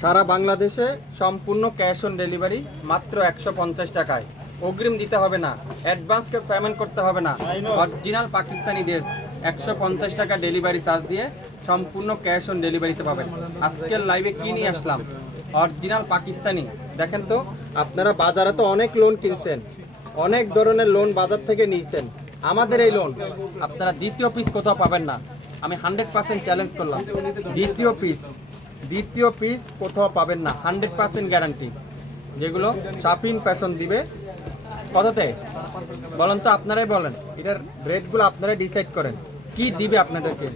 সারা বাংলাদেশে সম্পূর্ণ cash on delivery মাত্র একশো পঞ্চাশ টাকায়। অগ্রিম দিতে হবে না। অ্যাডভান্সকে পেমেন্ট করতে হবে না। অরিজিনাল পাকিস্তানি ড্রেস, একশো পঞ্চাশ টাকা ডেলিভারি চার্জ দিয়ে সম্পূর্ণ ক্যাশ অন ডেলিভারিতে পাবেন। আজকের লাইভে কি নিয়ে আসলাম? অরিজিনাল পাকিস্তানি। দেখেন তো, আপনারা বাজারে তো অনেক লোন কিনছেন। অনেক ধরনের লোন বাজার থেকে নিয়েছেন। আমাদের এই লোন আপনারা দ্বিতীয় পিস কোথাও পাবেন না। আমি হান্ড্রেড পার্সেন্ট চ্যালেঞ্জ করলাম। দ্বিতীয় পিস দ্বিতীয় পিস কোথাও পাবেন না হান্ড্রেড পার্সেন্ট গ্যারান্টি যেগুলো শাপিন প্যাশন দিবে। কততে? বলেন তো আপনারাই বলেন। এটার রেটগুলো আপনারাই ডিসাইড করেন। কি দিবে আপনাদেরকে?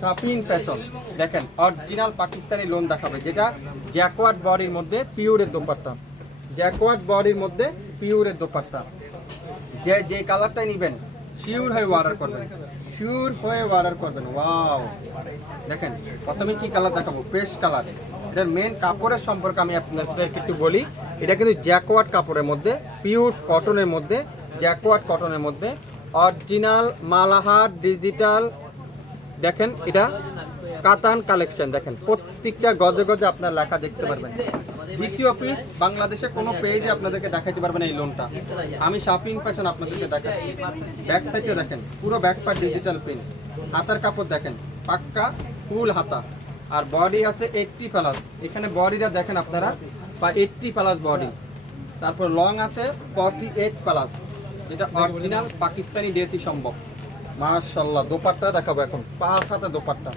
শাপিন প্যাশন দেখেন অরিজিনাল পাকিস্তানি লোন দেখাবে, যেটা জ্যাকোয়ার্ড বডির মধ্যে পিওরের দোপাট্টা। জ্যাকওয়ার্ড বডির মধ্যে পিওরের দোপাট্টা। যে যে কালারটাই নেবেন শিওর হয়ে অর্ডার করবেন। শিওর হয়ে অর্ডার করবেন ওয়াও দেখেন, প্রথমে কি কালার দেখাবো? পেস্ট কালার এটার মেন কাপড়ের সম্পর্কে আমি আপনাদেরকে একটু বলি। এটা কিন্তু জ্যাকওয়ার্ড কাপড়ের মধ্যে পিওর কটনের মধ্যে জ্যাকওয়ার্ড কটনের মধ্যে। অরিজিনাল মালাহার ডিজিটাল দেখেন, এটা কাতান কালেকশন দেখেন। প্রত্যেকটা গজে গজে আপনার লেখা দেখতে পারবেন। দ্বিতীয় পিস বাংলাদেশে কোনো পেজে আপনাদেরকে দেখাইতে পারবেন এই লোনটা আমি শপিং ফ্যাশন আপনাদেরকে দেখাচ্ছি। ব্যাক সাইডে দেখেন, পুরো ব্যাক পার্ট ডিজিটাল প্রিন্ট হাতার কাপড় দেখেন, পাক্কা ফুল হাতা। আর বডি আছে এইটটি প্লাস এখানে বডিটা দেখেন আপনারা, বা এইটটি প্লাস বডি তারপর লং আছে ফর্টি এইট প্লাস এটা অরিজিনাল পাকিস্তানি ড্রেসই সম্ভব। মাশাল্লাহ দোপাট্টা দেখাবো এখন। পাঁচ হাতে দোপাট্টা।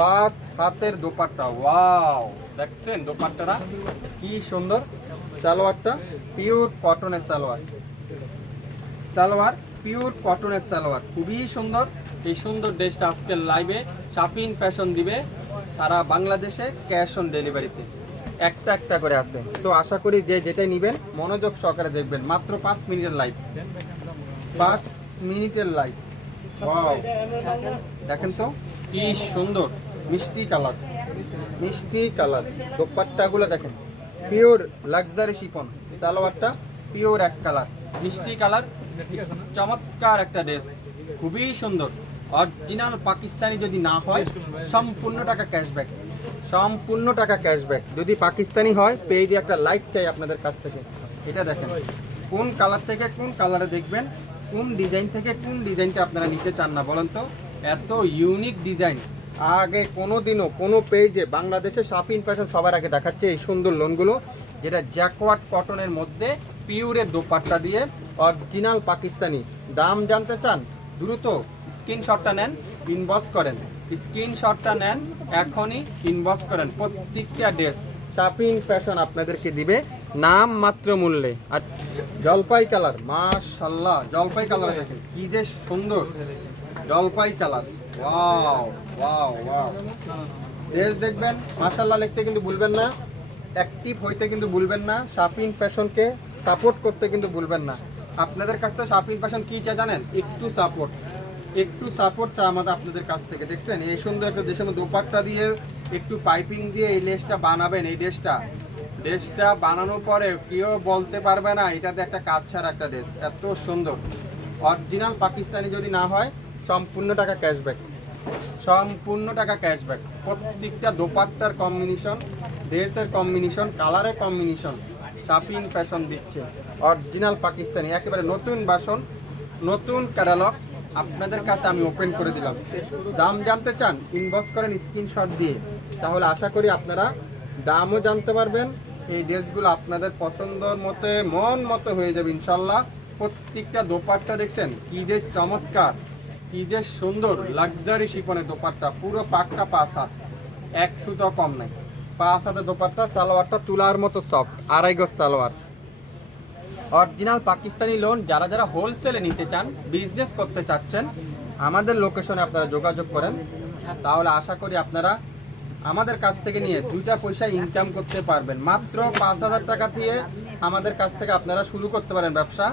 পাঁচ হাতের দোপাট্টা। ওয়াও! দেখছেন দোপাট্টাটা? কি সুন্দর সালোয়ারটা? পিওর কটনের সালোয়ার। সালোয়ার, পিওর কটনের সালোয়ার। খুবই সুন্দর। এই সুন্দর ড্রেসটা আজকের লাইভে শাপিং ফ্যাশন দিবে সারা বাংলাদেশে ক্যাশ অন ডেলিভারিতে একটা একটা করে আছে। সো আশা করি যে যেটাই নেবেন, মনোযোগ সহকারে দেখবেন। মাত্র পাঁচ মিনিটের লাইভ পাঁচ মিনিটের লাইভ দেখেন তো? কি সুন্দর, মিষ্টি কালার মিষ্টি কালার। দোপাট্টাগুলো দেখেন পিওর লাক্সারি শিপন সালোয়ারটা পিওর এক কালার। মিষ্টি কালার, চমৎকার একটা ড্রেস খুবই সুন্দর। অরিজিনাল পাকিস্তানি যদি না হয়, সম্পূর্ণ টাকা ক্যাশব্যাক সম্পূর্ণ টাকা ক্যাশব্যাক যদি পাকিস্তানি হয় পেয়ে দিয়ে একটা লাইক চাই আপনাদের কাছ থেকে। এটা দেখেন, কোন কালার থেকে কোন কালারে দেখবেন, কোন ডিজাইন থেকে কোন ডিজাইনটা আপনারা নিতে চান না, বলেন তো। এত ইউনিক ডিজাইন আগে কোনো দিনও কোনো পেজে বাংলাদেশে শাপিং ফ্যাশন সবার আগে দেখাচ্ছে এই সুন্দর লোনগুলো যেটা জ্যাকওয়ার্ড কটনের মধ্যে পিউরের দোপাট্টা দিয়ে অরিজিনাল পাকিস্তানি। দাম জানতে চান, দ্রুত স্ক্রিনশটটা নেন ইনবক্স করেন। স্ক্রিনশটটা নেন, এখনই ইনবক্স করেন, প্রত্যেকটা ড্রেস শাপিং ফ্যাশন আপনাদেরকে দিবে। নাম মাত্র মূল্যে। আর জলপাই কালার মাশাল্লাহ জলপাই কালার দেখেন, কি যে সুন্দর। জলপাই colour, wow wow wow. Dress দেখবেন মাশাল্লাহ লিখতে কিন্তু ভুলবেন না। অ্যাক্টিভ হইতে কিন্তু ভুলবেন না। শাপিং ফ্যাশনকে সাপোর্ট করতে কিন্তু ভুলবেন না। আপনাদের কাছ থেকে শাপিং ফ্যাশন কি চা জানেন? একটু সাপোর্ট একটু সাপোর্ট চা আমাদের আপনাদের কাছ থেকে, দেখছেন? এই সুন্দর একটা দেশের মধ্যে দোপাট্টা দিয়ে, একটু পাইপিং দিয়ে এই লেসটা বানাবেন, এই ড্রেসটা ড্রেসটা বানানোর পরে কেউ বলতে পারবে না, এটাতে একটা কাজ ছাড়া একটা ড্রেস এত সুন্দর। অরিজিনাল পাকিস্তানি যদি না হয়, সম্পূর্ণ টাকা ক্যাশব্যাক সম্পূর্ণ টাকা ক্যাশব্যাক প্রত্যেকটা দোপাট্টার কম্বিনেশন ড্রেসের কম্বিনেশন কালারের কম্বিনেশন শাপিং ফ্যাশন দিচ্ছে। অরিজিনাল পাকিস্তানি। একেবারে নতুন বাসন নতুন ক্যাটালগ আপনাদের কাছে আমি ওপেন করে দিলাম। দাম জানতে চান ইনবক্স করেন স্ক্রিনশট দিয়ে। তাহলে আশা করি আপনারা দামও জানতে পারবেন এই ড্রেসগুলো আপনাদের পছন্দর মতে, মন মতো হয়ে যাবে ইনশাল্লাহ। প্রত্যেকটা দোপাট্টা দেখছেন, কি যে চমৎকার, কি যে সুন্দর লাক্সারি শিপনের দোপাট্টা, পুরো পাক্কা পাঁচ হাত। এক সুতো কম নাই। পাঁচ হাতে দোপাট্টা, সালোয়ারটা তুলার মতো সফট আড়াই গজ সালোয়ার। অরিজিনাল পাকিস্তানি লোন যারা যারা হোলসেলে নিতে চান বিজনেস করতে চাচ্ছেন, আমাদের লোকেশনে আপনারা যোগাযোগ করেন। তাহলে আশা করি আপনারা আমাদের কাছ থেকে নিয়ে দুইটা পয়সা ইনকাম করতে পারবেন। মাত্র পাঁচ হাজার টাকা দিয়ে আমাদের কাছ থেকে আপনারা শুরু করতে পারেন ব্যবসা।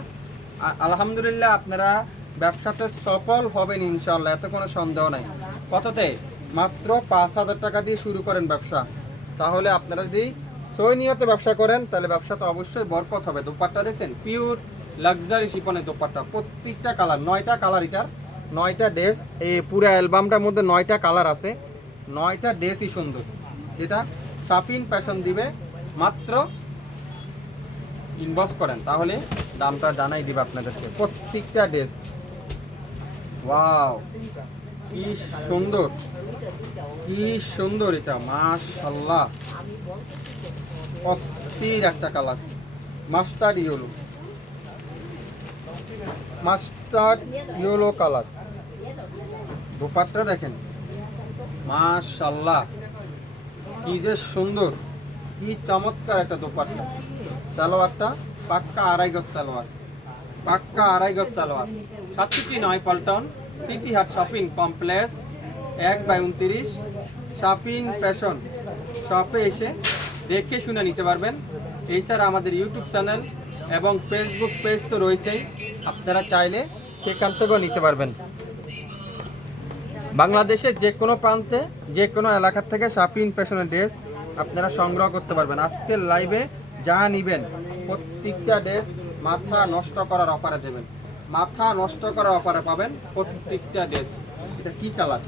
আলহামদুলিল্লাহ আপনারা ব্যবসাতে সফল হবেন ইনশাল্লাহ এত কোনো সন্দেহ নাই। কততে মাত্র পাঁচ হাজার টাকা দিয়ে শুরু করেন ব্যবসা। তাহলে আপনারা যদি সই নিয়তে ব্যবসা করেন, তাহলে ব্যবসা তো অবশ্যই বরকত হবে। দোপাট্টা দেখছেন? পিওর লাক্সারি শিপনের দোপাট্টা। প্রত্যেকটা কালার নয়টা কালার এটার, নয়টা ড্রেস এই পুরো অ্যালবামটার মধ্যে নয়টা কালার আছে। নয়টা ড্রেসই সুন্দর। যেটা শাপিন প্যাশন দিবে মাত্র ইনবক্স করেন। তাহলে দামটা জানাই দিবে আপনাদেরকে। প্রত্যেকটা ড্রেস ওয়াও কি সুন্দর। কি সুন্দর এটা। মাশাল্লাহ অস্থির একটা colour. Mustard yellow. Mustard yellow colour. Dupatta দেখেন। মাশাল্লাহ কি যে সুন্দর, কি চমৎকার একটা দোপাট্টা। সালোয়ারটা পাক্কা আড়াই গজ সালোয়ার। পাক্কা আড়াই গজ সালোয়ার। সাতষট্টি নয় Paltan, city heart shopping complex, এক বাই উনত্রিশ, শপিং ফ্যাশন। শপে এসে দেখে শুনে নিতে পারবেন। স্যার আমাদের ইউটিউব চ্যানেল এবং ফেসবুক পেজ তো রয়েছেই। আপনারা চাইলে সেখান থেকেও নিতে পারবেন। বাংলাদেশের যে কোনো প্রান্তে যে কোনো এলাকার থেকে শাপিন ফ্যাশনের ড্রেস আপনারা সংগ্রহ করতে পারবেন। আজকের লাইভে যা নিবেন প্রত্যেকটা ড্রেস মাথা নষ্ট করার অফারে দেবেন। মাথা নষ্ট করার অফারে পাবেন প্রত্যেকটা ড্রেস এটা কি কালার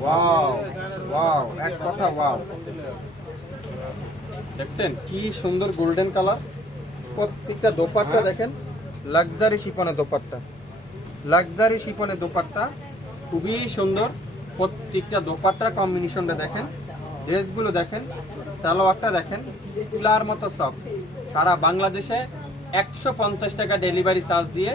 ওয়াও ওয়াও এক কথা ওয়াও দেখছেন কি সুন্দর গোল্ডেন কালার প্রত্যেকটা দোপাট্টা দেখেন লাক্সারি শিপনের দোপাট্টা। লাক্সারি শিপনের দোপাট্টা খুবই সুন্দর। প্রত্যেকটা দোপাট্টার কম্বিনেশনটা দেখেন। ড্রেসগুলো দেখেন, সালোয়ারটা দেখেন, তুলার মতো সব সারা বাংলাদেশে একশো পঞ্চাশ টাকা ডেলিভারি চার্জ দিয়ে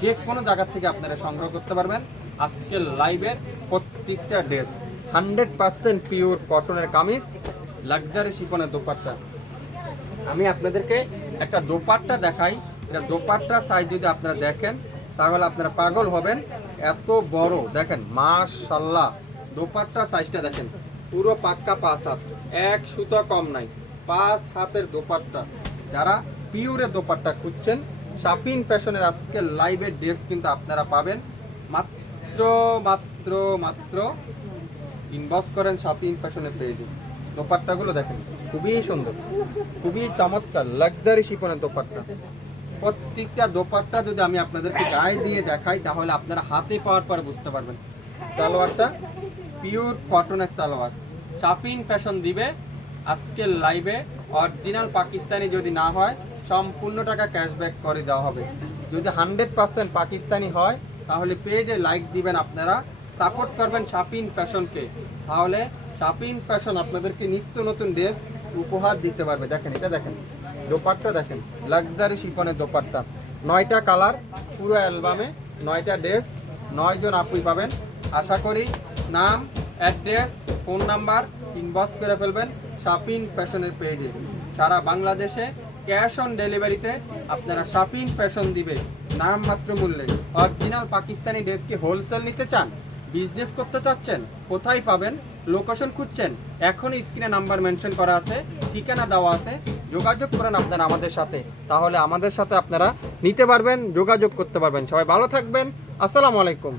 যে কোনো জায়গা থেকে আপনারা সংগ্রহ করতে পারবেন। আজকের লাইভের প্রত্যেকটা ড্রেস হান্ড্রেড পার্সেন্ট পিওর কটনের কামিজ লাক্সারি শিপনের দোপাট্টা। আমি আপনাদেরকে একটা দোপাট্টা দেখাই। এটা দোপাট্টা সাইজ যদি আপনারা দেখেন তাহলে আপনারা পাগল হবেন। এত বড়, দেখেন মাশাল্লাহ দোপাট্টা সাইজটা দেখেন, পুরো পাক্কা পাঁচ হাত, এক সুতো কম নাই, পাঁচ হাতের দোপাট্টা। যারা পিওরের দোপাট্টা খুঁজছেন শাপিন ফ্যাশনের আজকে লাইভের ড্রেস কিন্তু আপনারা পাবেন। মাত্র মাত্র মাত্র ইনবক্স করেন শাপিং ফ্যাশনের পেজে দোপাট্টাগুলো দেখেন, খুবই সুন্দর, খুবই চমৎকার লাক্সারি শিপনের দোপাট্টা। প্রত্যেকটা দোপাট্টা যদি আমি আপনাদেরকে গায়ে দিয়ে দেখাই, তাহলে আপনারা হাতে পাওয়ার পর বুঝতে পারবেন। সালোয়ারটা পিওর কটনের সালোয়ার। শাপিং ফ্যাশন দিবে, আজকের লাইভে অরিজিনাল পাকিস্তানি যদি না হয়, সম্পূর্ণ টাকা ক্যাশব্যাক করে দেওয়া হবে। যদি হান্ড্রেড পার্সেন্ট পাকিস্তানি হয়, তাহলে পেজে লাইক দিবেন আপনারা। সাপোর্ট করবেন শাপিন ফ্যাশনকে তাহলে শাপিন ফ্যাশন আপনাদেরকে নিত্য নতুন ড্রেস উপহার দিতে পারবে। দেখেন, এটা দেখেন। দোপাট্টা দেখেন লাক্সারি শিফনের দোপাট্টা। নয়টা কালার পুরো অ্যালবামে নয়টা ড্রেস নয়জন আপুই পাবেন। আশা করি নাম অ্যাড্রেস ফোন নাম্বার ইনবক্স করে ফেলবেন শাপিং ফ্যাশনের পেজে সারা বাংলাদেশে ক্যাশ অন ডেলিভারিতে আপনারা শাপিং ফ্যাশন দিবে, নাম মাত্র মূল্যে। অরিজিনাল পাকিস্তানি ড্রেসকে হোলসেল নিতে চান? বিজনেস করতে চাচ্ছেন? কোথায় পাবেন? লোকেশন খুঁজছেন? এখনই স্ক্রিনে নাম্বার মেনশন করা আছে, ঠিকানা দেওয়া আছে। যোগাযোগ করেন আপনারা আমাদের সাথে, তাহলে আমাদের সাথে আপনারা নিতে পারবেন, যোগাযোগ করতে পারবেন। সবাই ভালো থাকবেন। আসসালামু আলাইকুম।